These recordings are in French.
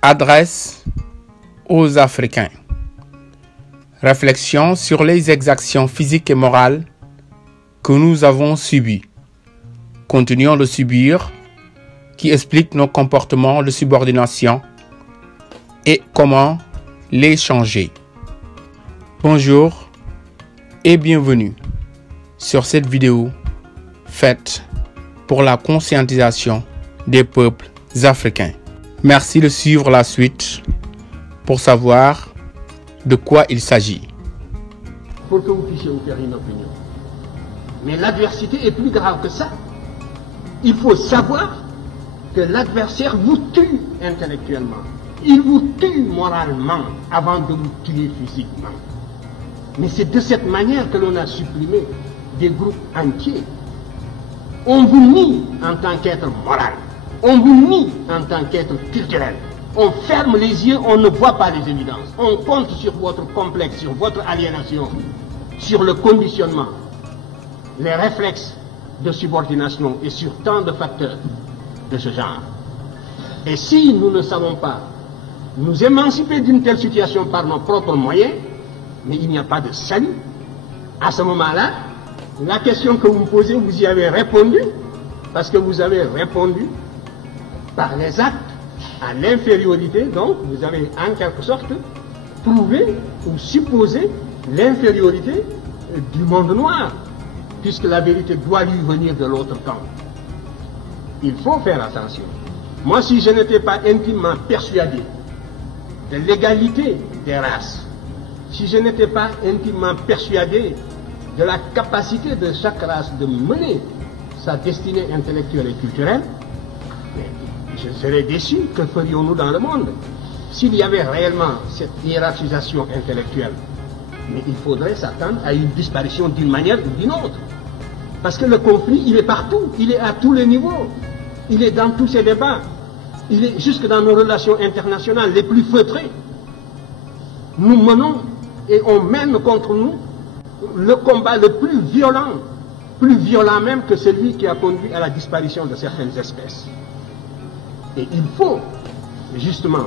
Adresse aux Africains. Réflexion sur les exactions physiques et morales que nous avons subies, continuons de subir, qui expliquent nos comportements de subordination et comment les changer. Bonjour et bienvenue sur cette vidéo faite pour la conscientisation des peuples africains. Merci de suivre la suite pour savoir de quoi il s'agit. Pour que vous puissiez vous faire une opinion. Mais l'adversité est plus grave que ça. Il faut savoir que l'adversaire vous tue intellectuellement. Il vous tue moralement avant de vous tuer physiquement. Mais c'est de cette manière que l'on a supprimé des groupes entiers. On vous nie en tant qu'être moral. On vous nie en tant qu'être culturel. On ferme les yeux, on ne voit pas les évidences. On compte sur votre complexe, sur votre aliénation, sur le conditionnement, les réflexes de subordination et sur tant de facteurs de ce genre. Et si nous ne savons pas nous émanciper d'une telle situation par nos propres moyens, mais il n'y a pas de salut. À ce moment-là, la question que vous me posez, vous y avez répondu, parce que vous avez répondu par les actes à l'infériorité, donc vous avez en quelque sorte prouvé ou supposé l'infériorité du monde noir, puisque la vérité doit lui venir de l'autre camp. Il faut faire attention. Moi, si je n'étais pas intimement persuadé de l'égalité des races, si je n'étais pas intimement persuadé de la capacité de chaque race de mener sa destinée intellectuelle et culturelle, je serais déçu. Que ferions-nous dans le monde s'il y avait réellement cette hiérarchisation intellectuelle? Mais il faudrait s'attendre à une disparition d'une manière ou d'une autre. Parce que le conflit, il est partout, il est à tous les niveaux, il est dans tous ces débats, il est jusque dans nos relations internationales les plus feutrées. Nous menons et on mène contre nous le combat le plus violent même que celui qui a conduit à la disparition de certaines espèces. Et il faut justement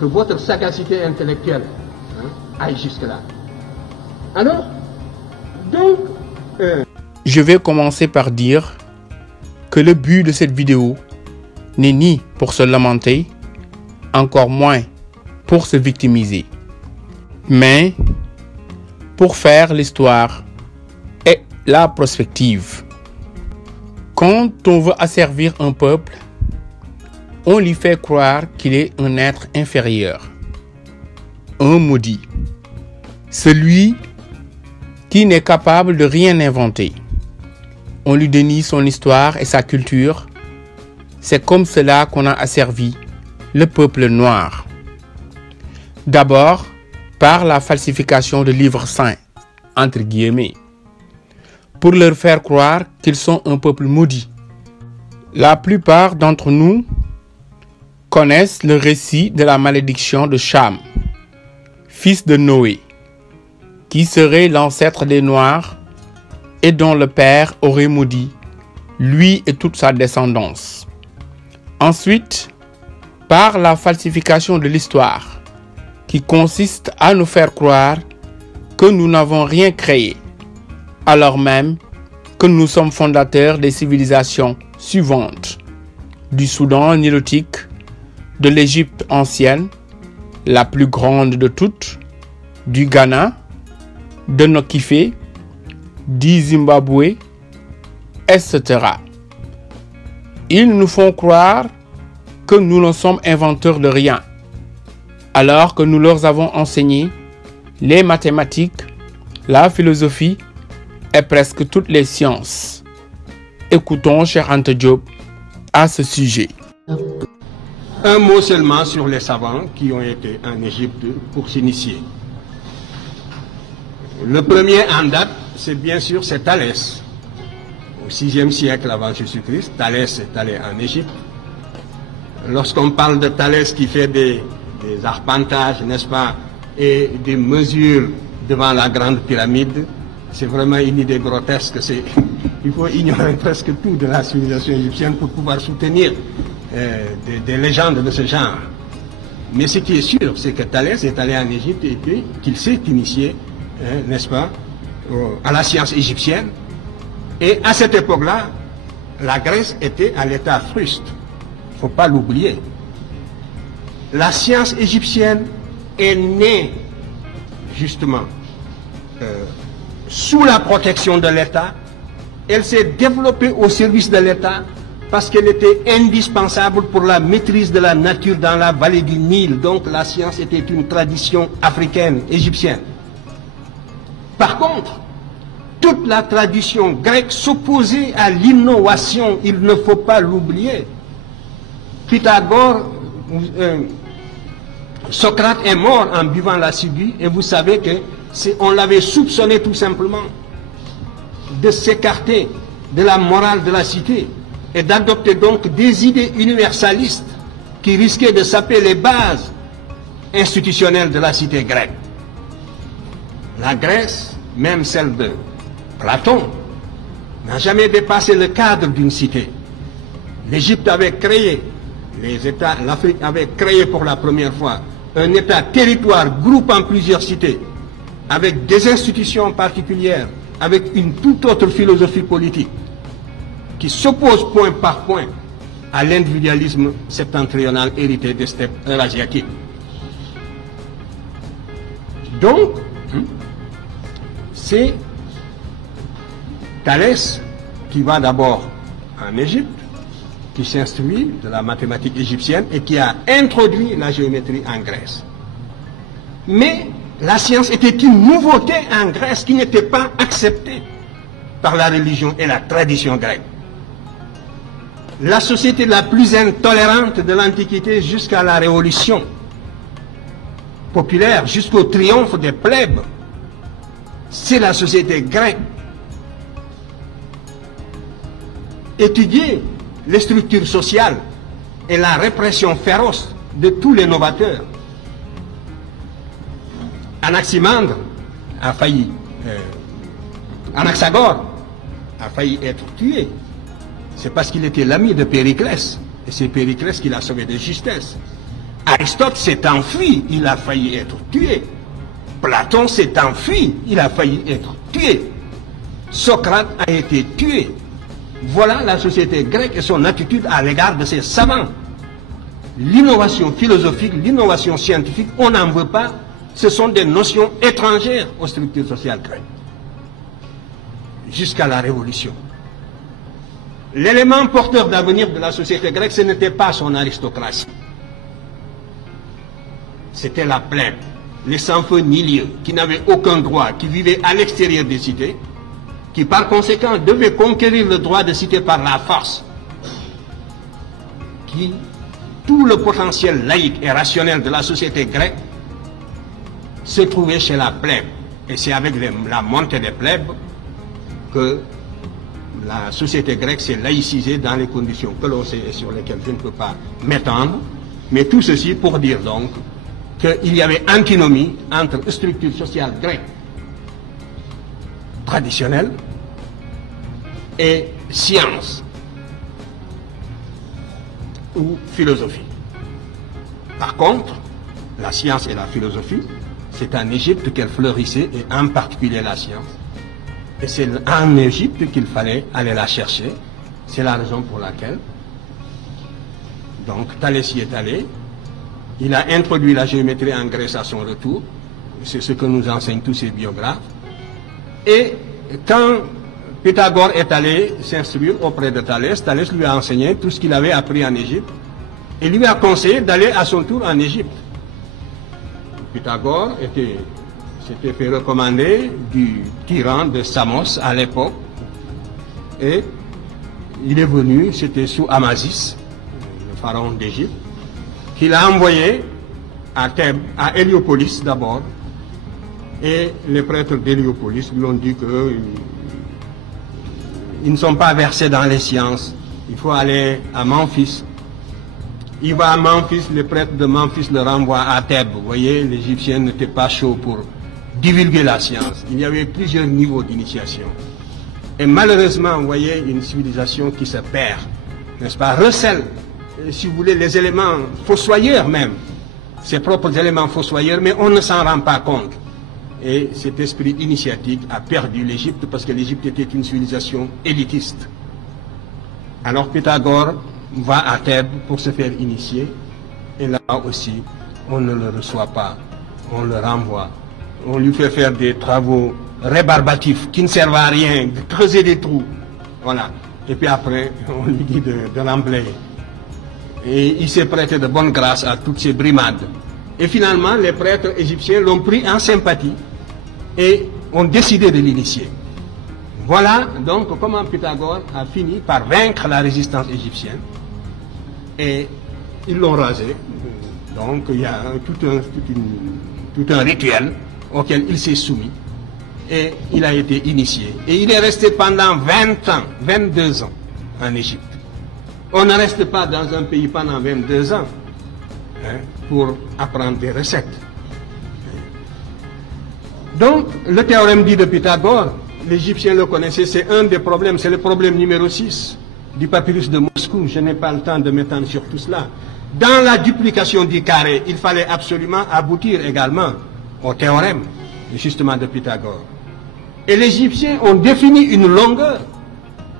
que votre sagacité intellectuelle aille jusque-là. Alors, donc... Je vais commencer par dire que le but de cette vidéo n'est ni pour se lamenter, encore moins pour se victimiser, mais pour faire l'histoire et la prospective. Quand on veut asservir un peuple, on lui fait croire qu'il est un être inférieur, un maudit, celui qui n'est capable de rien inventer. On lui dénie son histoire et sa culture. C'est comme cela qu'on a asservi le peuple noir. D'abord, par la falsification de livres saints, entre guillemets, pour leur faire croire qu'ils sont un peuple maudit. La plupart d'entre nous connaissent le récit de la malédiction de Cham, fils de Noé, qui serait l'ancêtre des Noirs et dont le père aurait maudit, lui et toute sa descendance. Ensuite, par la falsification de l'histoire, qui consiste à nous faire croire que nous n'avons rien créé, alors même que nous sommes fondateurs des civilisations suivantes, du Soudan nilotique, de l'Égypte ancienne, la plus grande de toutes, du Ghana, de Nokifé, du Zimbabwe, etc. Ils nous font croire que nous ne sommes inventeurs de rien, alors que nous leur avons enseigné les mathématiques, la philosophie et presque toutes les sciences. Écoutons Cheikh Anta Diop à ce sujet. Un mot seulement sur les savants qui ont été en Égypte pour s'initier. Le premier en date, c'est bien sûr Thalès. Au 6e siècle avant Jésus-Christ, Thalès est allé en Égypte. Lorsqu'on parle de Thalès qui fait des arpentages, n'est-ce pas, et des mesures devant la grande pyramide, c'est vraiment une idée grotesque. Il faut ignorer presque tout de la civilisation égyptienne pour pouvoir soutenir des légendes de ce genre. Mais ce qui est sûr, c'est que Thalès est allé en Égypte et qu'il s'est initié, n'est-ce pas, à la science égyptienne. Et à cette époque-là, la Grèce était à l'état fruste. Il ne faut pas l'oublier. La science égyptienne est née, justement, sous la protection de l'État. Elle s'est développée au service de l'État parce qu'elle était indispensable pour la maîtrise de la nature dans la vallée du Nil. Donc la science était une tradition africaine, égyptienne. Par contre, toute la tradition grecque s'opposait à l'innovation, il ne faut pas l'oublier. Pythagore, Socrate est mort en buvant la ciguë, et vous savez qu'on l'avait soupçonné tout simplement de s'écarter de la morale de la cité et d'adopter donc des idées universalistes qui risquaient de saper les bases institutionnelles de la cité grecque. La Grèce, même celle de Platon, n'a jamais dépassé le cadre d'une cité. L'Égypte avait créé, l'Afrique avait créé pour la première fois un État-territoire groupant plusieurs cités, avec des institutions particulières, avec une toute autre philosophie politique, qui s'oppose point par point à l'individualisme septentrional hérité des steppes eurasiatiques. Donc, c'est Thalès qui va d'abord en Égypte, qui s'instruit de la mathématique égyptienne et qui a introduit la géométrie en Grèce. Mais la science était une nouveauté en Grèce qui n'était pas acceptée par la religion et la tradition grecque. La société la plus intolérante de l'Antiquité jusqu'à la Révolution populaire, jusqu'au triomphe des plèbes, c'est la société grecque. Étudier les structures sociales et la répression féroce de tous les novateurs. Anaximandre a failli, Anaxagore a failli être tué. C'est parce qu'il était l'ami de Périclès. Et c'est Périclès qui l'a sauvé de justesse. Aristote s'est enfui, il a failli être tué. Platon s'est enfui, il a failli être tué. Socrate a été tué. Voilà la société grecque et son attitude à l'égard de ses savants. L'innovation philosophique, l'innovation scientifique, on n'en veut pas. Ce sont des notions étrangères aux structures sociales grecques. Jusqu'à la Révolution. L'élément porteur d'avenir de la société grecque, ce n'était pas son aristocratie. C'était la plèbe, les sans-feu ni lieu, qui n'avaient aucun droit, qui vivaient à l'extérieur des cités, qui par conséquent devaient conquérir le droit de cité par la force, qui, tout le potentiel laïque et rationnel de la société grecque se trouvait chez la plèbe. Et c'est avec la montée des plèbes que la société grecque s'est laïcisée dans les conditions que l'on sait et sur lesquelles je ne peux pas m'étendre. Mais tout ceci pour dire donc qu'il y avait antinomie entre structure sociale grecque traditionnelle et science ou philosophie. Par contre, la science et la philosophie, c'est en Égypte qu'elle fleurissait, et en particulier la science. Et c'est en Égypte qu'il fallait aller la chercher. C'est la raison pour laquelle donc Thalès y est allé. Il a introduit la géométrie en Grèce à son retour. C'est ce que nous enseignent tous ses biographes. Et quand Pythagore est allé s'instruire auprès de Thalès, Thalès lui a enseigné tout ce qu'il avait appris en Égypte et lui a conseillé d'aller à son tour en Égypte. Pythagore s'était fait recommander du tyran de Samos à l'époque, et il est venu, c'était sous Amasis, le pharaon d'Égypte, qu'il a envoyé à Thèbes, à Héliopolis d'abord, et les prêtres d'Héliopolis lui ont dit qu'ils ne sont pas versés dans les sciences, il faut aller à Memphis. Il va à Memphis, les prêtres de Memphis le renvoient à Thèbes. Vous voyez, l'Égyptien n'était pas chaud pour divulguer la science. Il y avait plusieurs niveaux d'initiation. Et malheureusement, vous voyez, une civilisation qui se perd, n'est-ce pas, recèle, si vous voulez, les éléments fossoyeurs même ses propres éléments fossoyeurs, mais on ne s'en rend pas compte. Et cet esprit initiatique a perdu l'Égypte parce que l'Égypte était une civilisation élitiste. Alors Pythagore va à Thèbes pour se faire initier, et là aussi, on ne le reçoit pas, on le renvoie. On lui fait faire des travaux rébarbatifs qui ne servent à rien, de creuser des trous. Voilà. Et puis après, on lui dit de l'emblayer. Et il s'est prêté de bonne grâce à toutes ces brimades. Et finalement, les prêtres égyptiens l'ont pris en sympathie et ont décidé de l'initier. Voilà donc comment Pythagore a fini par vaincre la résistance égyptienne. Et ils l'ont rasé. Donc il y a tout un rituel auquel il s'est soumis. Et il a été initié. Et il est resté pendant 20 ans, 22 ans en Égypte. On ne reste pas dans un pays pendant 22 ans pour apprendre des recettes. Donc, le théorème dit de Pythagore, l'Égyptien le connaissait, c'est un des problèmes, c'est le problème numéro 6 du papyrus de Moscou. Je n'ai pas le temps de m'étendre sur tout cela. Dans la duplication du carré, il fallait absolument aboutir également au théorème, justement, de Pythagore. Et les Égyptiens ont défini une longueur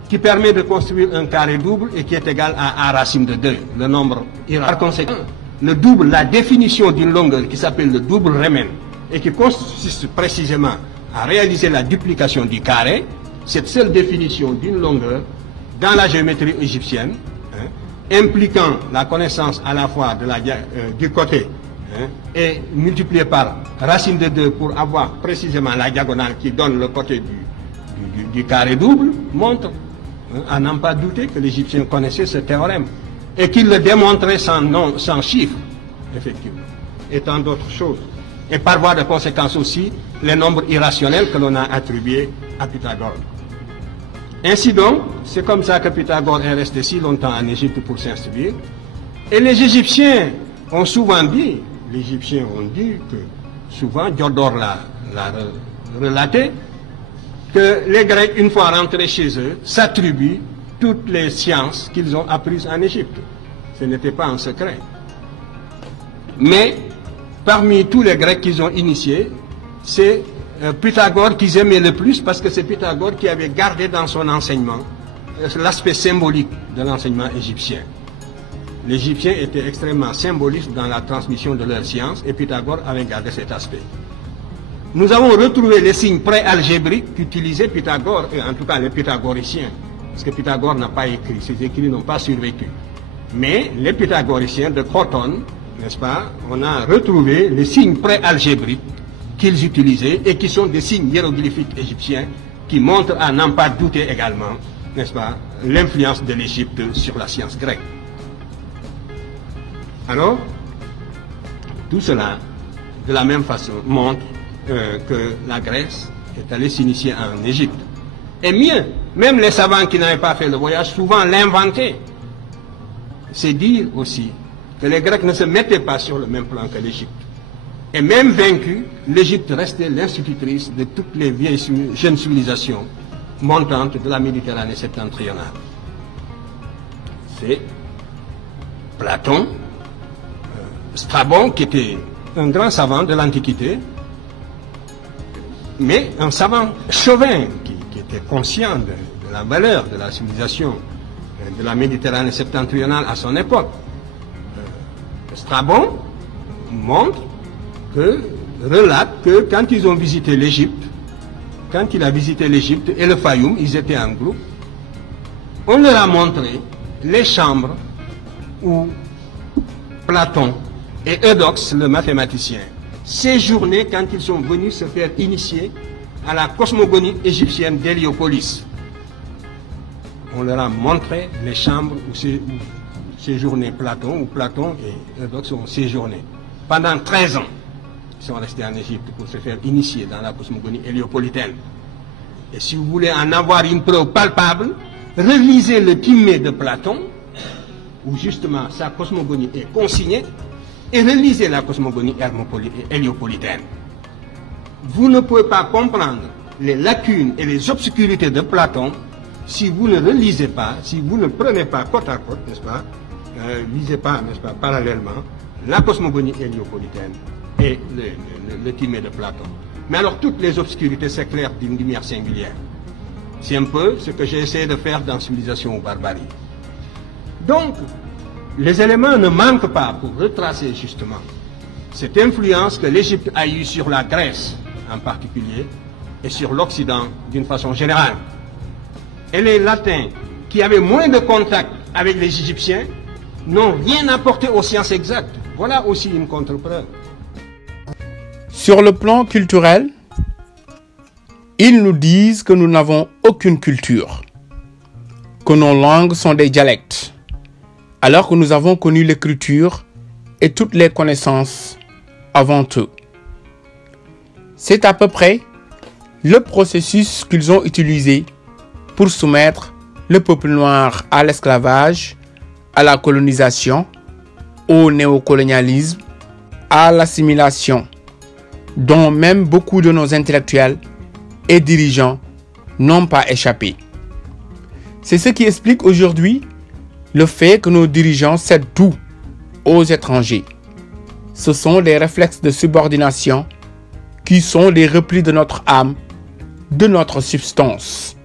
qui permet de construire un carré double et qui est égal à A racine de 2, le nombre ira. Par conséquent, le double, la définition d'une longueur qui s'appelle le double Riemann et qui consiste précisément à réaliser la duplication du carré, cette seule définition d'une longueur dans la géométrie égyptienne, impliquant la connaissance à la fois de du côté et multiplié par racine de 2 pour avoir précisément la diagonale qui donne le côté du carré double, montre à n'en pas douter que l'Égyptien connaissait ce théorème et qu'il le démontrait sans chiffres, effectivement, et tant d'autres choses. Et par voie de conséquence aussi, les nombres irrationnels que l'on a attribués à Pythagore. Ainsi donc, c'est comme ça que Pythagore est resté si longtemps en Égypte pour s'instruire. Et les Égyptiens ont souvent dit, que souvent, Diodore l'a relaté, que les Grecs, une fois rentrés chez eux, s'attribuent toutes les sciences qu'ils ont apprises en Égypte. Ce n'était pas un secret. Mais, parmi tous les Grecs qu'ils ont initiés, c'est Pythagore qu'ils aimaient le plus parce que c'est Pythagore qui avait gardé dans son enseignement l'aspect symbolique de l'enseignement égyptien. L'Égyptien était extrêmement symboliste dans la transmission de leurs sciences et Pythagore avait gardé cet aspect. Nous avons retrouvé les signes pré-algébriques qu'utilisait Pythagore, et en tout cas les pythagoriciens, parce que Pythagore n'a pas écrit, ses écrits n'ont pas survécu. Mais les pythagoriciens de Crotone, n'est-ce pas, on a retrouvé les signes pré-algébriques qu'ils utilisaient et qui sont des signes hiéroglyphiques égyptiens qui montrent à n'en pas douter également, n'est-ce pas, l'influence de l'Égypte sur la science grecque. Alors, tout cela, de la même façon, montre que la Grèce est allée s'initier en Égypte. Et mieux, même les savants qui n'avaient pas fait le voyage, souvent l'inventaient. C'est dire aussi que les Grecs ne se mettaient pas sur le même plan que l'Égypte. Et même vaincue, l'Égypte restait l'institutrice de toutes les vieilles jeunes civilisations montantes de la Méditerranée septentrionale. C'est Platon, Strabon, qui était un grand savant de l'Antiquité, mais un savant chauvin qui était conscient de la valeur de la civilisation de la Méditerranée septentrionale à son époque. Strabon relate que quand ils ont visité l'Égypte, quand il a visité l'Égypte et le Fayoum, ils étaient en groupe, on leur a montré les chambres où Platon et Eudoxe, le mathématicien, séjournaient quand ils sont venus se faire initier à la cosmogonie égyptienne d'Héliopolis. On leur a montré les chambres où séjournait Platon, où Platon et Eudoxe ont séjourné. Pendant 13 ans, ils sont restés en Égypte pour se faire initier dans la cosmogonie héliopolitaine. Et si vous voulez en avoir une preuve palpable, relisez le Timée de Platon, où justement sa cosmogonie est consignée, et relisez la cosmogonie héliopolitaine. Vous ne pouvez pas comprendre les lacunes et les obscurités de Platon si vous ne relisez pas, si vous ne prenez pas côte à côte, n'est-ce pas, lisez pas, n'est-ce pas, parallèlement, la cosmogonie héliopolitaine et le Timée de Platon. Mais alors toutes les obscurités s'éclairent d'une lumière singulière. C'est un peu ce que j'ai essayé de faire dans Civilisation ou Barbarie. Donc, les éléments ne manquent pas pour retracer justement cette influence que l'Égypte a eue sur la Grèce en particulier et sur l'Occident d'une façon générale. Et les Latins, qui avaient moins de contact avec les Égyptiens, n'ont rien apporté aux sciences exactes. Voilà aussi une contre-preuve. Sur le plan culturel, ils nous disent que nous n'avons aucune culture, que nos langues sont des dialectes, alors que nous avons connu l'écriture et toutes les connaissances avant eux. C'est à peu près le processus qu'ils ont utilisé pour soumettre le peuple noir à l'esclavage, à la colonisation, au néocolonialisme, à l'assimilation, dont même beaucoup de nos intellectuels et dirigeants n'ont pas échappé. C'est ce qui explique aujourd'hui le fait que nos dirigeants cèdent tout aux étrangers. Ce sont des réflexes de subordination qui sont des replis de notre âme, de notre substance,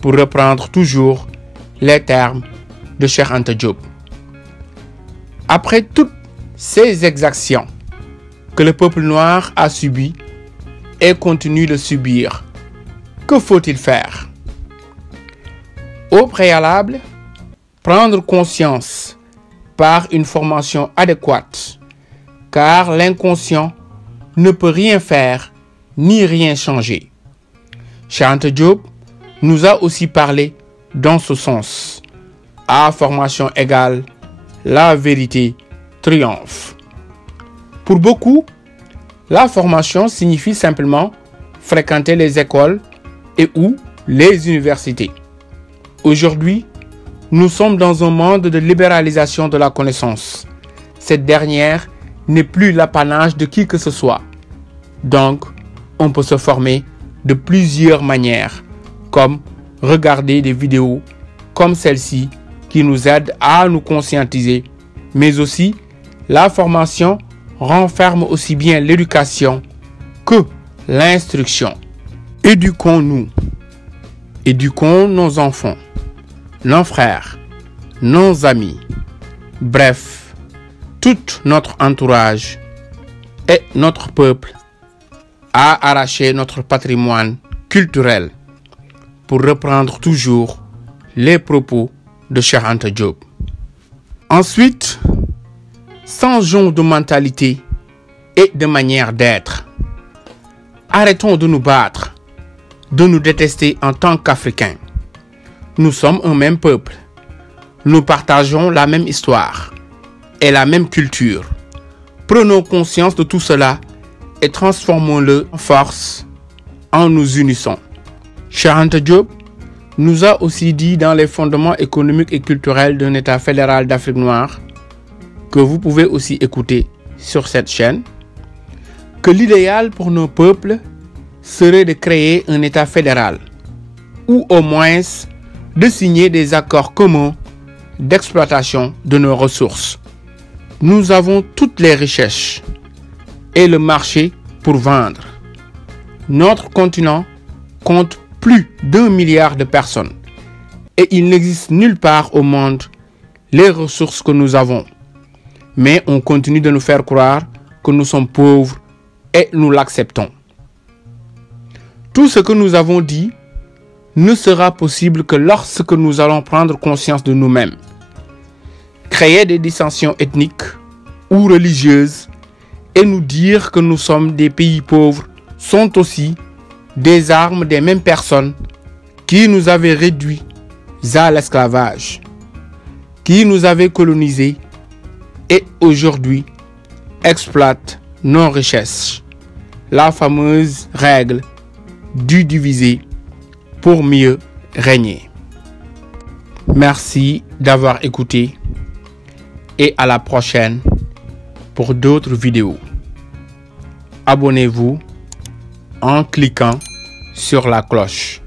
pour reprendre toujours les termes de Cheikh Anta Diop. Après toutes ces exactions que le peuple noir a subies et continue de subir, que faut-il faire? Au préalable, prendre conscience par une formation adéquate, car l'inconscient ne peut rien faire ni rien changer. Cheikh Anta Diop nous a aussi parlé dans ce sens. À formation égale, la vérité triomphe. Pour beaucoup, la formation signifie simplement fréquenter les écoles et ou les universités. Aujourd'hui, nous sommes dans un monde de libéralisation de la connaissance. Cette dernière n'est plus l'apanage de qui que ce soit. Donc, on peut se former de plusieurs manières, comme regarder des vidéos comme celle-ci qui nous aident à nous conscientiser, mais aussi la formation renferme aussi bien l'éducation que l'instruction. Éduquons-nous, éduquons nos enfants, nos frères, nos amis, bref, tout notre entourage et notre peuple à arracher notre patrimoine culturel, pour reprendre toujours les propos de Cheikh Anta Diop. Ensuite, changeons de mentalité et de manière d'être. Arrêtons de nous battre, de nous détester en tant qu'Africains. Nous sommes un même peuple. Nous partageons la même histoire et la même culture. Prenons conscience de tout cela et transformons-le en force en nous unissant. Cheikh Anta Diop nous a aussi dit dans les fondements économiques et culturels d'un État fédéral d'Afrique noire, que vous pouvez aussi écouter sur cette chaîne, que l'idéal pour nos peuples serait de créer un État fédéral, ou au moins de signer des accords communs d'exploitation de nos ressources. Nous avons toutes les richesses et le marché pour vendre. Notre continent compte plus d'1 milliard de personnes et il n'existe nulle part au monde les ressources que nous avons. Mais on continue de nous faire croire que nous sommes pauvres et nous l'acceptons. Tout ce que nous avons dit ne sera possible que lorsque nous allons prendre conscience de nous-mêmes. Créer des dissensions ethniques ou religieuses et nous dire que nous sommes des pays pauvres sont aussi des armes des mêmes personnes qui nous avaient réduits à l'esclavage, qui nous avaient colonisés et aujourd'hui exploitent nos richesses. La fameuse règle du diviser pour mieux régner. Merci d'avoir écouté et à la prochaine pour d'autres vidéos. Abonnez-vous en cliquant sur la cloche.